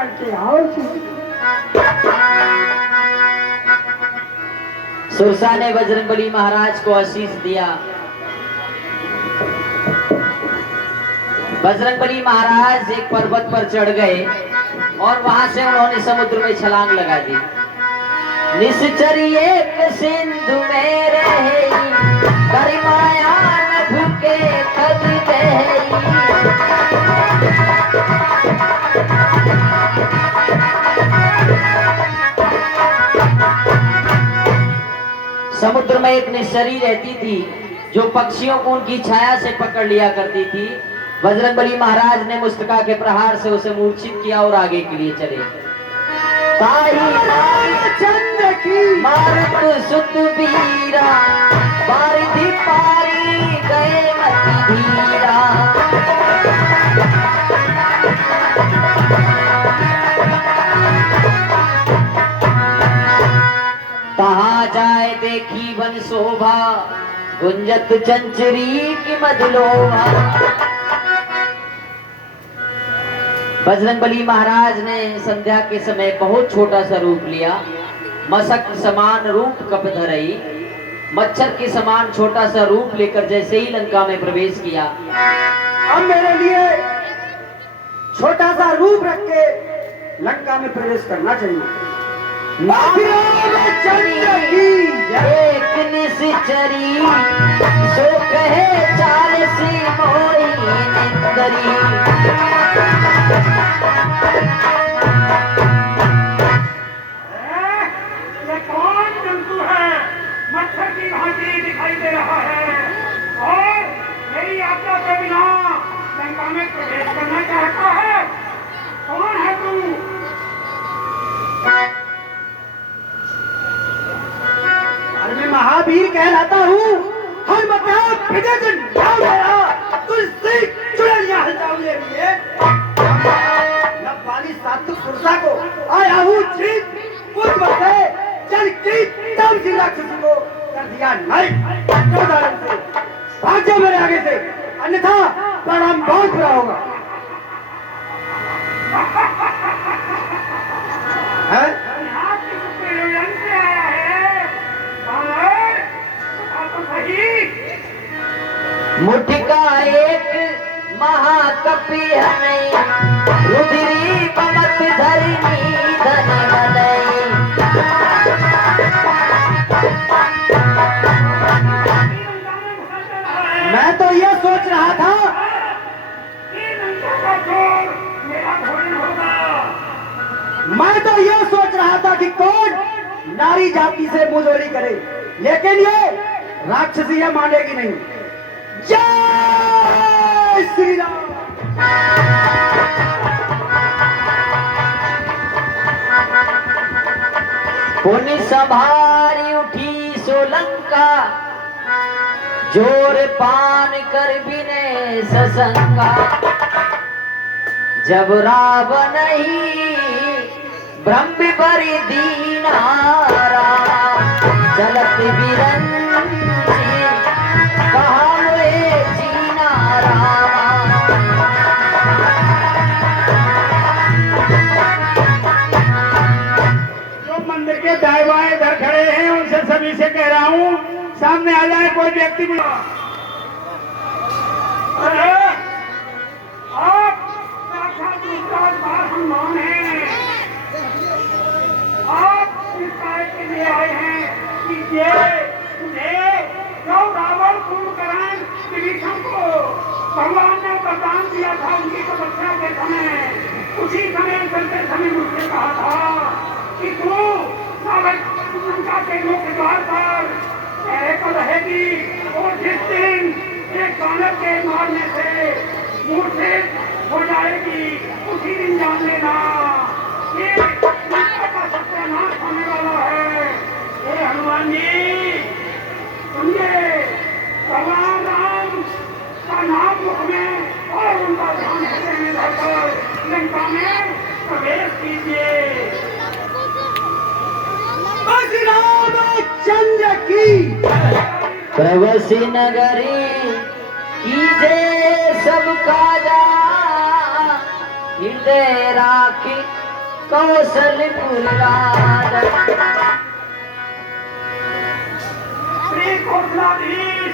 करके आओ। सुरसा ने बजरंगबली महाराज को आशीष दिया। बजरंगबली महाराज एक पर्वत पर चढ़ गए और वहां से उन्होंने समुद्र में छलांग लगा दी। निश्चरी एक सिंधु में रहे, करिमाया न भूखे कद बही। समुद्र में एक निश्चरी रहती थी जो पक्षियों को उनकी छाया से पकड़ लिया करती थी। बजरंगबली महाराज ने मुस्तका के प्रहार से उसे मूर्छित किया और आगे के लिए चले। चंद्र की मारुत सुत वीरा, पारिधि पारी गए मति धीरा। कहाँ जाए देखी वन शोभा, गुंजत चंचरी की मधुलोभा। बजरंगबली महाराज ने संध्या के समय बहुत छोटा सा रूप लिया। मशक समान रूप कप धरई, मच्छर के समान छोटा सा रूप लेकर जैसे ही लंका में प्रवेश किया। अब मेरे लिए छोटा सा रूप रख के लंका में प्रवेश करना चाहिए। एक निश्चरी सो कहे चालीसी मोई निंदरी। ये कौन जंतु है? मच्छर की भांति दिखाई दे रहा है और मेरी आज्ञा के बिना लंका में प्रवेश करना चाहता है। कौन है तू? मैं महावीर कहलाता हूँ। हर बताओ विजय नब्बाली सातु पुरुषा को आया हूँ चल की राक्षस को कर दिया नहीं। से भाग जाओ मेरे आगे से, अन्यथा परिणाम बहुत बुरा होगा। है? मुठिका एक महाकपि हनई, रुधिरी पमत धरनी धन मनई। मैं तो ये सोच रहा था कि कौन नारी जाति से मुंहजोरी करे, लेकिन ये राक्षसी है, मानेगी नहीं। जय श्री राम। पुनि संभारी उठी सोलंका, जोर पान कर बिने सशंका। जब रावण ही ब्रह्म बरि दीनारा, चलत बिरंची कहा मोए जीना रामा। जो मंदिर के दाएं बाएं इधर खड़े हैं उनसे सभी से कह रहा हूँ, सामने आ जाए कोई व्यक्ति भी। आप हनुमान हैं, आप इस कार्य के लिए आए हैं कि ये जो रावण कुंभकर्ण विभीषण को भगवान ने वरदान दिया था उनकी तपस्या के समय, उसी समय चलते समय मुझसे कहा था कि तू लंका के मुख्य द्वार पर पहरे को रहेगी और जिस दिन एक दानव के मारने से मूर्छित हो जाएगी उसी दिन जान लेना ये लंका का सत्यानाश होने वाला है। हे हनुमान जी सुनिए, भगवान राम का नाम मुख में और उनका ध्यान हृदय में रहकर लंका में प्रवेश कीजिए। चंद्र की प्रवसी नगरी कीजे सब काजा, हृदय राखी कौशलपुर राजा। श्री कौशलाधीश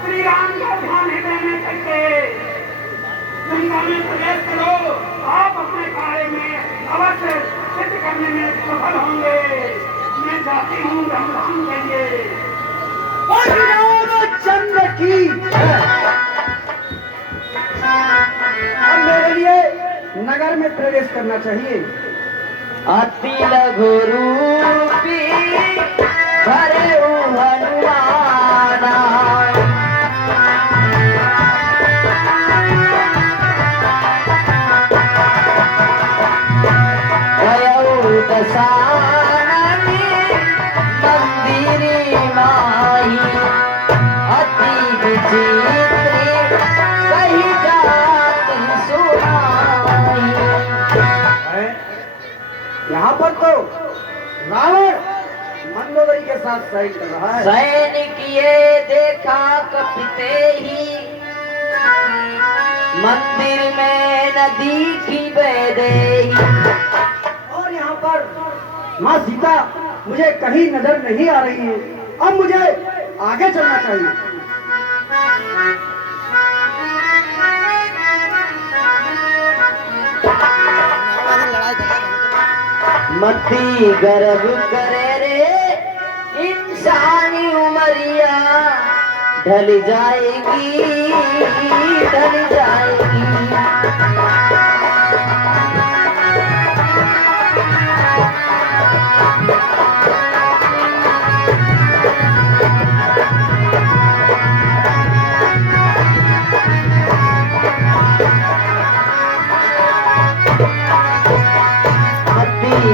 श्री राम का ध्यान हृदय में करके गंगा में प्रवेश करो। आप अपने कार्य में अवश्य सिद्ध करने में सफल होंगे। मैं जाती हूँ राम के लिए। चंद्र की अब मेरे लिए नगर में प्रवेश करना चाहिए। अति लघु रूपी भरे हनुमाना, गयौ दशाननी मंदिरी माही, अति विचित्री कही जात सुनाई। यहाँ पर तो रावण मंदोदरी के साथ सैन कर रहा है। सैनिक ये देखा कपते ही, मंदिर में नदी की बहदेही। और यहाँ पर माँ सीता मुझे कहीं नजर नहीं आ रही है। अब मुझे आगे चलना चाहिए। मती गर्भ करे रे इंसानी उमरिया, ढल जाएगी ढल जाएगी।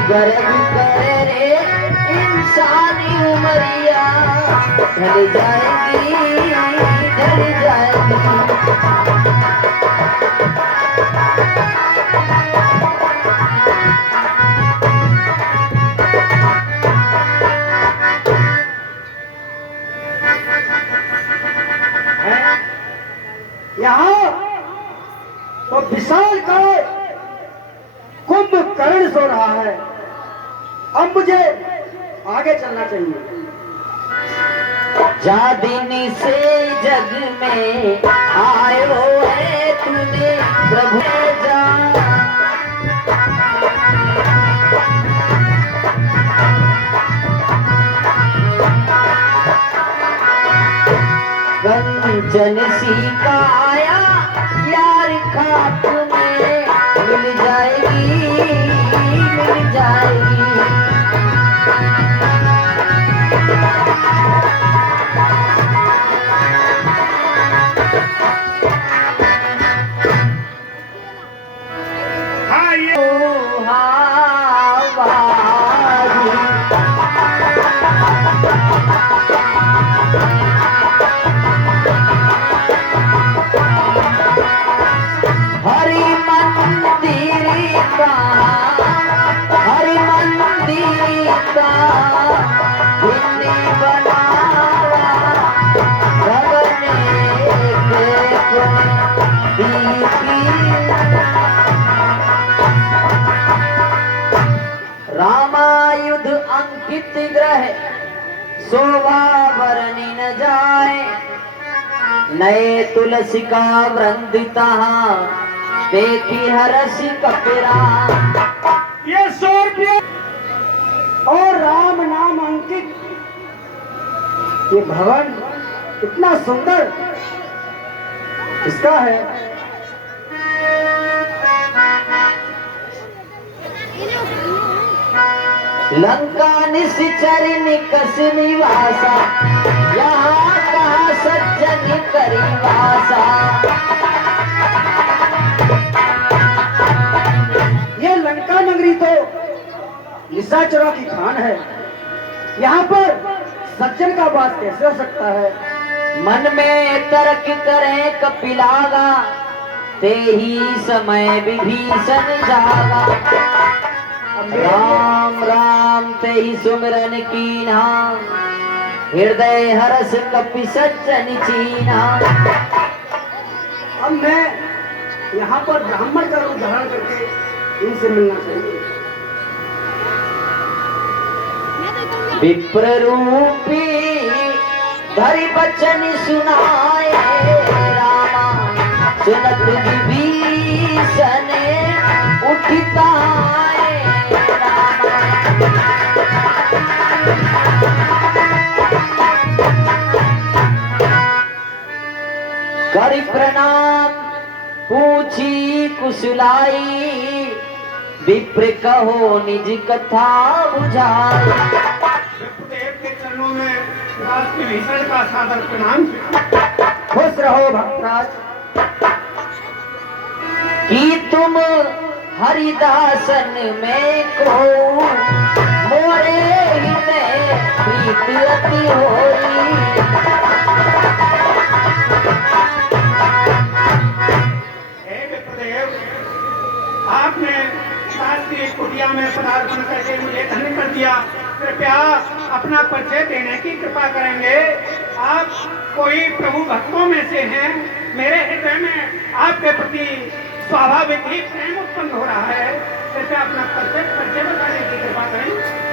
गर्भ करे रे इंसानी उमरिया, ढल जाएगी ढल जाएगी। यहाँ तो विशाल का कुंभकर्ण सो रहा है। अब मुझे आगे चलना चाहिए। जादिनी से जग में आयो है तूने प्रभु जा, कंचन सी काया यार खाट में मिल जाएगी मिल जाएगी। हाँ ये हरि मंदिर का हरि मंदिर का दिल्ली बनावा, भगने के रामायुध अंकित ग्रह शोभा वर्णि न जाए, नए तुलसी का वृंदिता देखी हरसी कपिरा। ये 100 रुपये और राम नाम अंकित ये भवन इतना सुंदर किसका है? लंका निश्चर निकस निवासा, यहाँ कहा सज्जन करीवासा। ये लंका नगरी तो निशाचरों की खान है। यहाँ पर सज्जन का बात कैसे हो सकता है? मन में तर्क करे कपिलागा, ते ही समय विभीषण जागा। राम राम ते ही सुमिरन कीन्हा, हृदय हरस कपि सज्जन चीन्हा। अब मैं यहाँ पर ब्राह्मण का रूप धारण करके इनसे मिलना चाहिए। विप्र रूपी धरि बचन सुनाए रामा, सुनत विभीषण उठिता रामा। करि प्रणाम पूछी कुशलाई, विप्र कहो निज कथा बुझाई। विप्रदेव के चरणों में विभीषण का सादर प्रणाम। खुश रहो भक्तराज। कि तुम हरिदासन में को मोरे हृदय प्रीत अति होई। हे विप्रदेव, आपने शास्त्रीय कुटिया में पदार्पण करके मुझे धन्य कर दिया। कृपया अपना परिचय देने की कृपा करेंगे। आप कोई प्रभु भक्तों में से हैं। मेरे हृदय में आपके प्रति स्वाभाविक ही प्रेम उत्पन्न हो रहा है। कृपया अपना परिचय बताने की कृपा करें।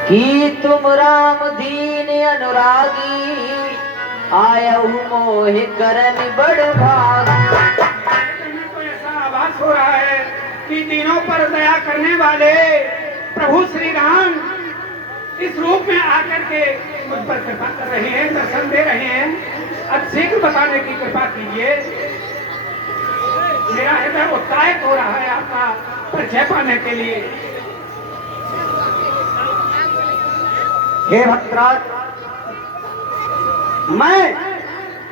कि तुम राम दीन अनुरागी, आयहु मोहि करन बड़ भाग। तो ऐसा आभास हो रहा है कि तीनों पर दया करने वाले प्रभु श्री राम इस रूप में आकर के मुझ पर कृपा कर रहे हैं, दर्शन दे रहे हैं। अब शीघ्र बताने की कृपा कीजिए। मेरा हृदय उत्साहित हो रहा है आपका परिचय पाने के लिए। हे भक्तराज, मैं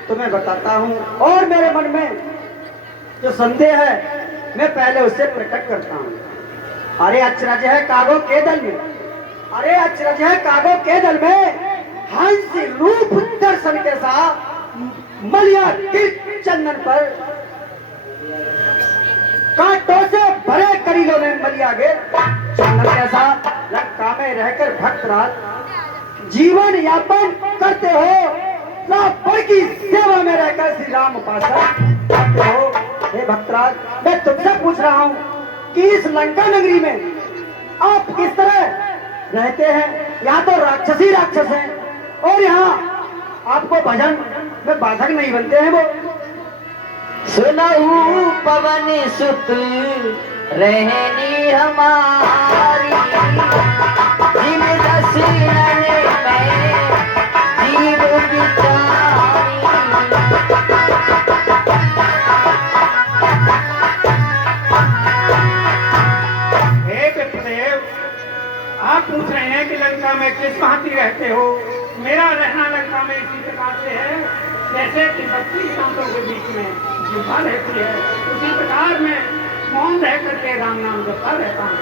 तुम्हें बताता हूँ और मेरे मन में जो संदेह है मैं पहले उससे प्रकट करता हूँ। अरे अचरज है कागों के दल में, अरे अचरज है कागों के दल में, हंस रूप दर्शन के साथ मलिया तीर्थ चंदन पर कांटों से भरे करीलों में मलिया गे चंदन कैसा लंका में रहकर भक्तराज जीवन यापन करते हो। रावण की सेवा में रहकर श्री राम उपासना करते हो। हे भक्तराज, मैं तुमसे पूछ रहा हूँ कि इस लंका नगरी में आप किस तरह रहते हैं? यहाँ तो राक्षसी राक्षस हैं और यहाँ आपको भजन में बाधक नहीं बनते हैं वो। सुनहु पवन सुत रहनी हमारी, जिन दसिनन में जीव बिचारी। हे विप्रदेव, आप पूछ रहे हैं कि लंका में किस भांति रहते हो। मेरा रहना लंका में इसी प्रकार से है जैसे कि 32 शांतों के बीच में युद्धा रहती है, उसी प्रकार में मौन रह करके राम नाम जपता रहता हूँ।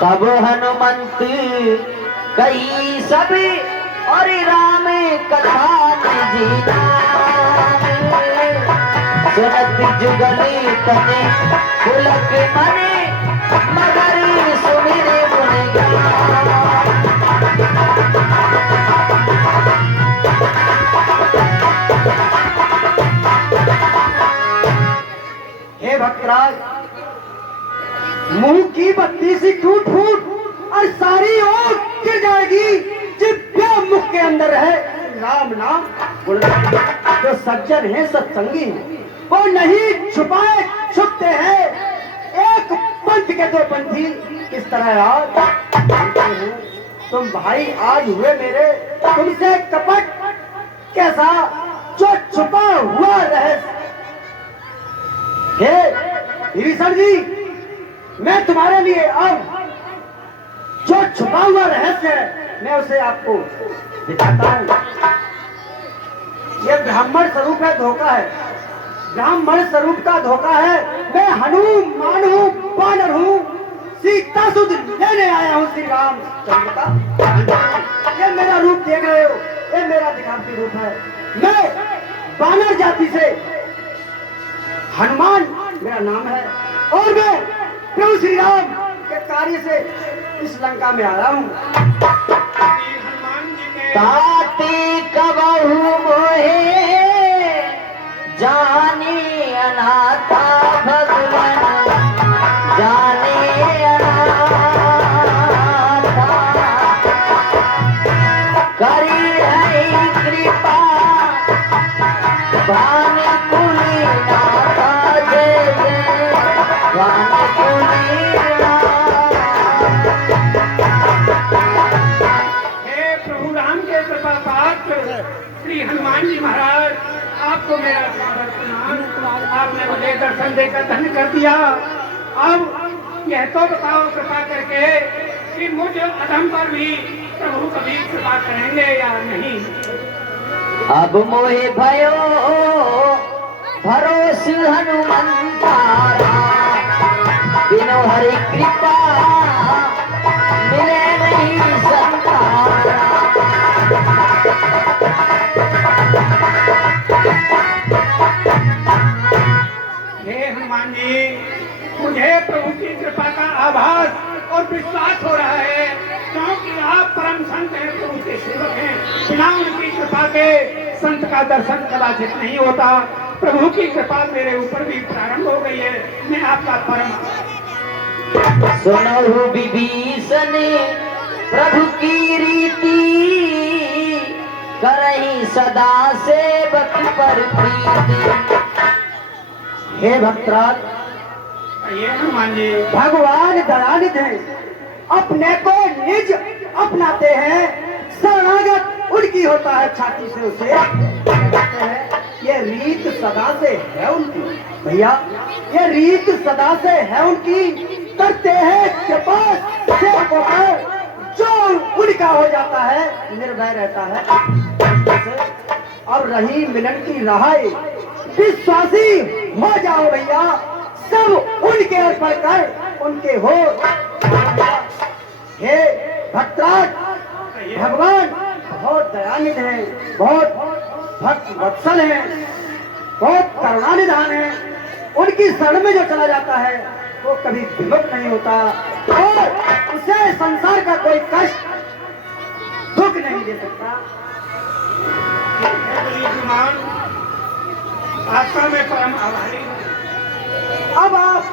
तब हनुमंत कही सब और राम कथा निजी नाम। सुनत जुगली तने पुलक मने, मगर सुमिरे मुनि गान। हे भक्तराज, मुंह की बत्ती सी टूट फूट और सारी ओर गिर जाएगी। जिब्बे मुख के अंदर है राम नाम गुणगान। जो सज्जन है सत्संगी वो नहीं छुपाए छुपते हैं। एक पंथ के दो पंथी किस तरह आज तुम भाई आज हुए मेरे, तुमसे कपट कैसा जो छुपा हुआ रहस्य। हे विभीषण जी, मैं तुम्हारे लिए अब जो छुपा हुआ रहस्य है मैं उसे आपको दिखाता हूँ। ये ब्राह्मण स्वरूप है, धोखा है, ब्राह्मण स्वरूप का धोखा है। मैं हनुमान हूँ, बानर हूँ, सीता सुध लेने आया हूँ श्री राम चंद्र का। ये मेरा रूप देख रहे हो, ये मेरा दिखावटी रूप है। मैं बानर जाति से, हनुमान मेरा नाम है और मैं प्रभु श्री राम के कार्य से इस लंका में आया हूँ। हनुमान जी के ताते कबहु मोहे जाने अनाथा भगवान, जाने अनाथा। देकर धन्य कर दिया। अब यह तो बताओ कृपा करके कि मुझ अधम पर भी प्रभु कभी कृपा करेंगे या नहीं। अब मोहे भयो भरोस हनुमंतारा, बिनु हरि कृपा मिले नहीं संतारा। हे हनुमान जी, मुझे प्रभु की कृपा का आभास और विश्वास हो रहा है, क्योंकि आप परम संत हैं, प्रभु के सेवक हैं। बिना उनकी कृपा के संत का दर्शन कदाचित नहीं होता। प्रभु की कृपा मेरे ऊपर भी प्रारंभ हो गई है। मैं आपका परम सुनहु विभीषण प्रभु की रीति, करही सदा सेवक पर प्रीति। हे भक्तराज, ये हनुमान जी, भगवान दयानिध हैं, अपने को निज अपनाते हैं, शरणागत उनकी होता है छाती से उसे कहते हैं। ये रीत सदा से है उनकी भैया, ये रीत सदा से है उनकी, करते हैं कृपा सेवकों पर, जो उनका हो जाता है निर्भय रहता है। और रही मिलन की रहाई, विश्वासी हो जाओ भैया, सब उनके अर्पण कर उनके हो। हे भक्तराज, भगवान बहुत दयानिध है, बहुत भक्त वत्सल है, बहुत करुणानिधान है। उनकी शरण में जो चला जाता है वो कभी विमुख नहीं होता, और उसे संसार का कोई कष्ट दुख नहीं दे सकता। आपका मैं परम आभारी हूँ। अब आप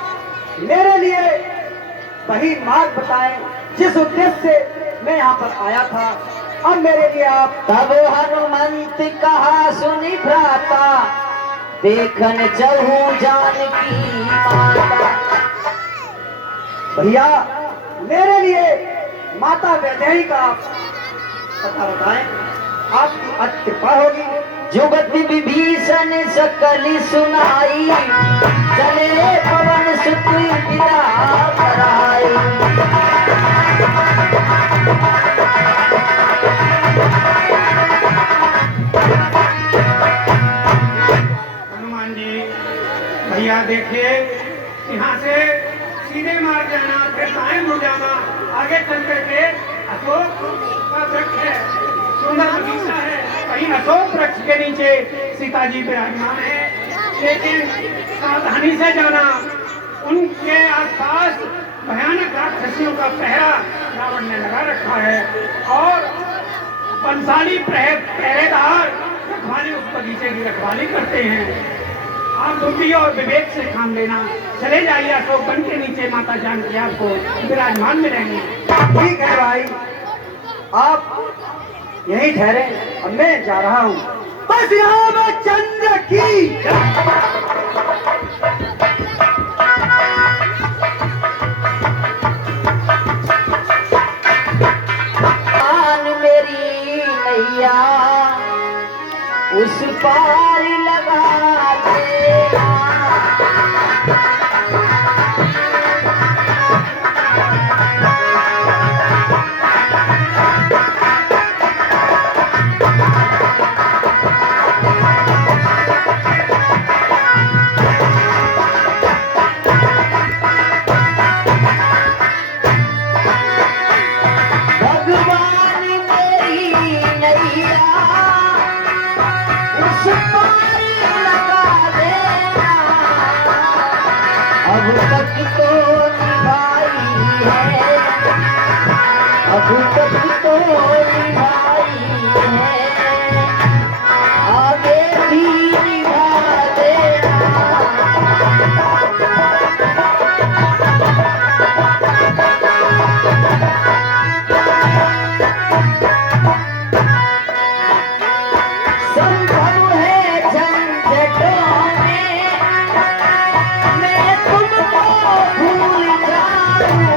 मेरे लिए वही मार्ग बताएं जिस उद्देश्य से मैं यहाँ पर आया था। अब मेरे लिए आप तब हनुमंत कहा सुनि भ्राता, देखन चहु जानकी माता। भैया मेरे लिए माता वैदेही का आप पता बताएं, आपकी अति कृपा होगी। जुगत विभीषण सकल सुनाई, चले पवन सुत विदा कराई। हनुमान जी, भैया देखिए, यहाँ से सीधे मार जाना, फिर दाएं मुड़ जाना, आगे चल करके अशोक का वृक्ष है, सुंदर बगीचा है, कहीं अशोक वृक्ष के नीचे सीता जी विराजमान है। लेकिन सावधानी से जाना, उनके आसपास भयानक राक्षसियों का पहरा रावण ने लगा रखा है, और बंसाली पहरेदार रखवाली उस बगीचे की रखवाली करते हैं। आप बुद्धि और विवेक से काम लेना, चले जाइए अशोक वन के नीचे, माता जानकी आपको विराजमान मिलेंगे। ठीक है भाई, आप यही ठहरे, अब मैं जा रहा हूँ। बस रामचंद्र की आन मेरी नैया उस पार लगा देना। भगवान मेरी नैया उस पार लगा देना। अब तक तो निभाई है, अब तक तो निभाई है, आगे भी निभा देना। संभव है झंझटों में मैं तुमको भूल जाऊं,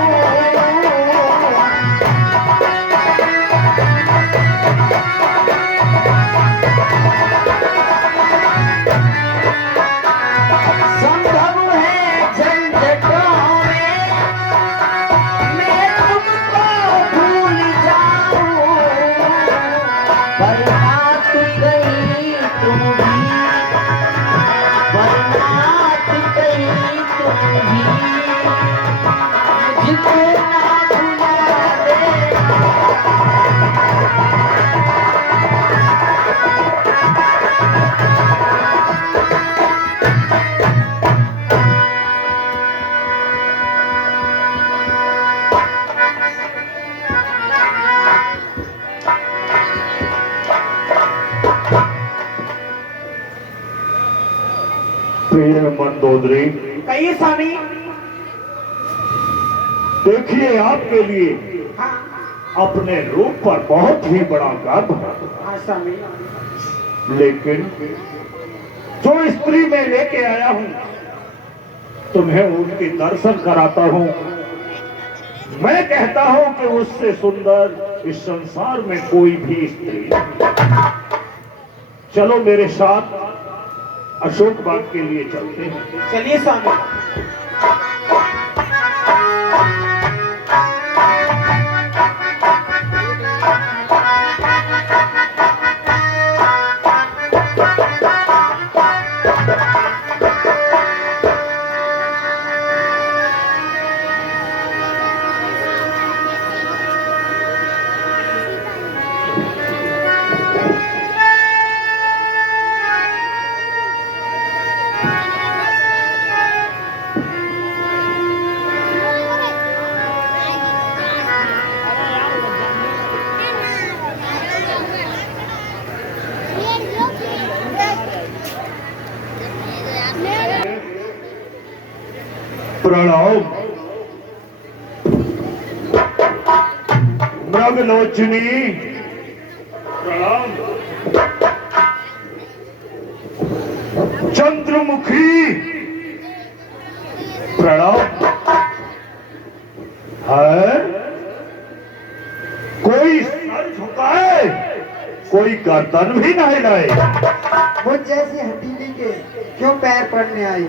मुझको ना भुला देना। प्रिय मंदोदरी, कहिए स्वामी। देखिए आपके लिए हाँ अपने रूप पर बहुत ही बड़ा गर्व है, हाँ स्वामी। लेकिन जो स्त्री मैं लेके आया हूं तुम्हें उनके दर्शन कराता हूं। मैं कहता हूं कि उससे सुंदर इस संसार में कोई भी स्त्री। चलो मेरे साथ अशोक बाग के लिए चलते हैं। चलिए स्वामी। प्रणाम मृगलोचनी, प्रणाम चंद्रमुखी, प्रणाम। है कोई सर झुकाए, कोई गर्दन भी न हिलाए। मुझ जैसी हथीली के क्यों पैर पड़ने आई?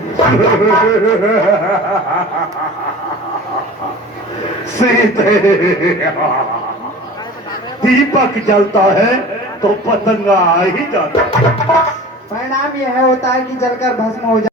सीते दीपक जलता है तो पतंगा आ ही जाता है। परिणाम यह होता है कि जलकर भस्म हो जाता है।